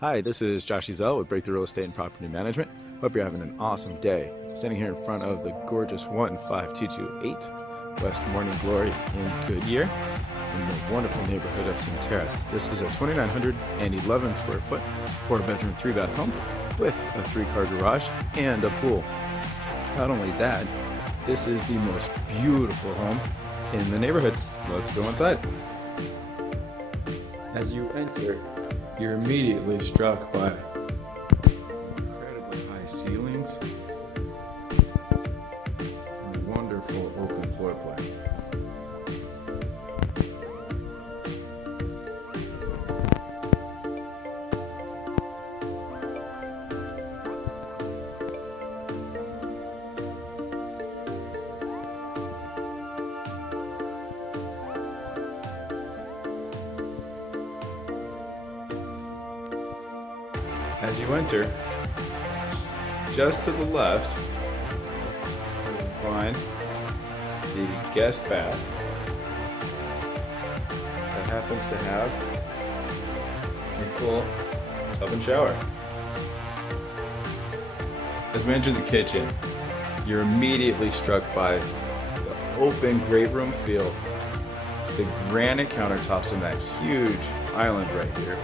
Hi, this is Josh Ezell with Breakthrough Real Estate and Property Management. Hope you're having an awesome day. Standing here in front of the gorgeous 15228 West Morning Glory in Goodyear in the wonderful neighborhood of Centerra. This is a 2,911 square foot, 4-bedroom, 3-bath home with a 3-car garage and a pool. Not only that, this is the most beautiful home in the neighborhood. Let's go inside. As you enter, you're immediately struck by incredibly high ceilings and a wonderful open floor plan. As you enter, just to the left, you'll find the guest bath that happens to have a full tub and shower. As we enter the kitchen, you're immediately struck by the open great room feel, the granite countertops and that huge island right here,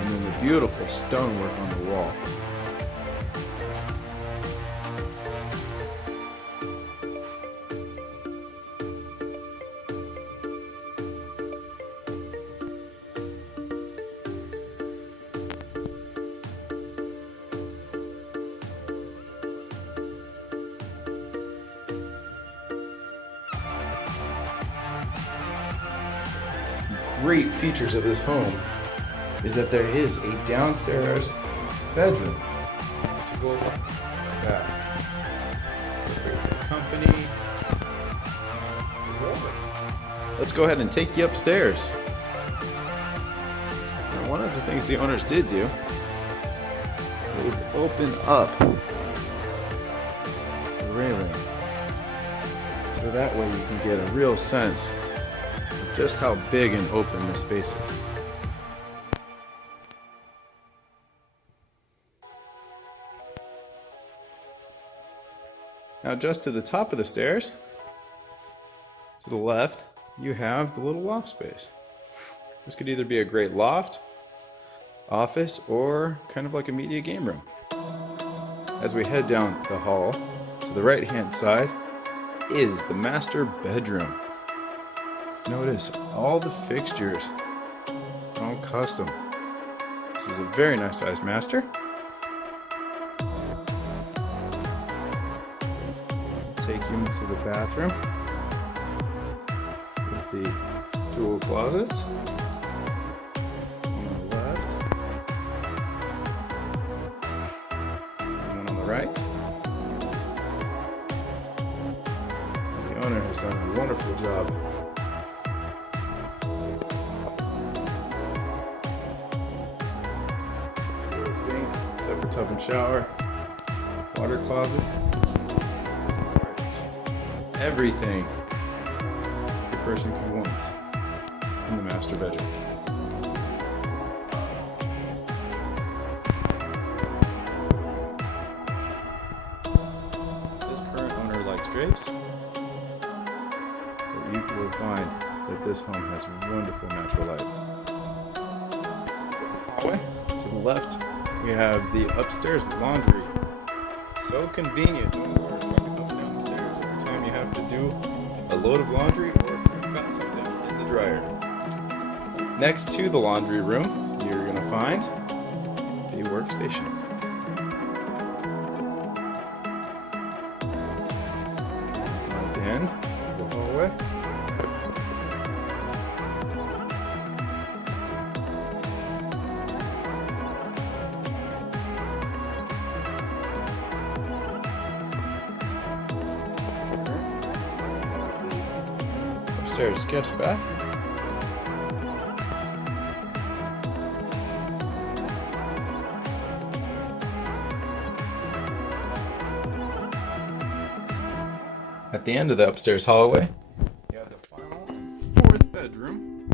and then the beautiful stonework on the wall. Great features of this home is that there is a downstairs bedroom to go back. Great for company. Let's go ahead and take you upstairs. Now, one of the things the owners did do is open up the railing, so that way you can get a real sense of just how big and open this space is. Now just to the top of the stairs, to the left, you have the little loft space. This could either be a great loft, office, or kind of like a media game room. As we head down the hall, to the right-hand side is the master bedroom. Notice all the fixtures, all custom. This is a very nice sized master. Take you into the bathroom with the dual closets on the left and one on the right. The owner has done a wonderful job. Sink, separate tub and shower, water closet. Everything a person could want in the master bedroom. This current owner likes drapes, but you will find that this home has wonderful natural light. Hallway to the left, we have the upstairs laundry. So convenient. No more fucking up and down the stairs every time you have to do a load of laundry or if you've got something in the dryer. Next to the laundry room, you're going to find the workstations. At the end of the hallway, upstairs guest bath. At the end of the upstairs hallway, you have the final 4th bedroom.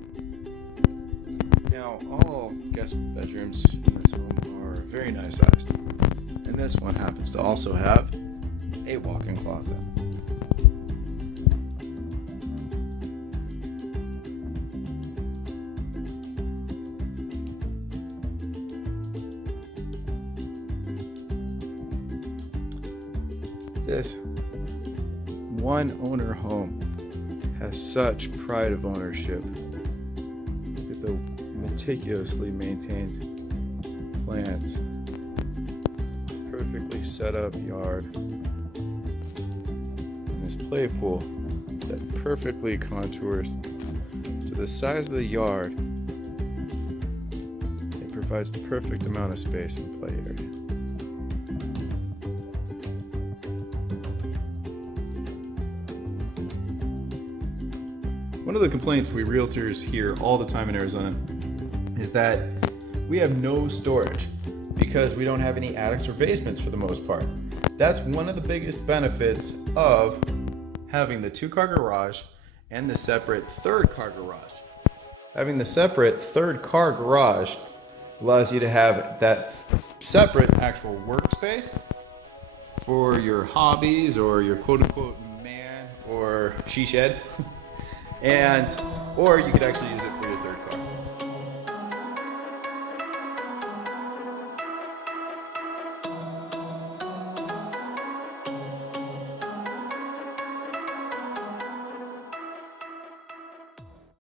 Now, all guest bedrooms bathrooms in this home are very nice sized. And this one happens to also have a walk-in closet. This one owner home has such pride of ownership. Look at the meticulously maintained plants, perfectly set up yard, and this play pool that perfectly contours to the size of the yard. It provides the perfect amount of space and play area. One of the complaints we realtors hear all the time in Arizona is that we have no storage because we don't have any attics or basements for the most part. That's one of the biggest benefits of having the 2-car garage and the separate 3rd-car garage. Having the separate 3rd-car garage allows you to have that separate actual workspace for your hobbies or your quote-unquote man or she shed. Or you could actually use it